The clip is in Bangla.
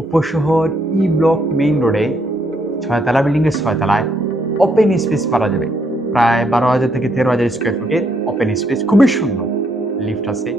উপশহর ই ব্লক মেইন রোডে 6 তলা বিল্ডিংয়ের 6 তলায় ওপেন স্পেস পাওয়া যাবে। প্রায় 12,000 থেকে 13,000 স্কোয়ার ফুটের ওপেন স্পেস, খুবই সুন্দর। লিফট আছে,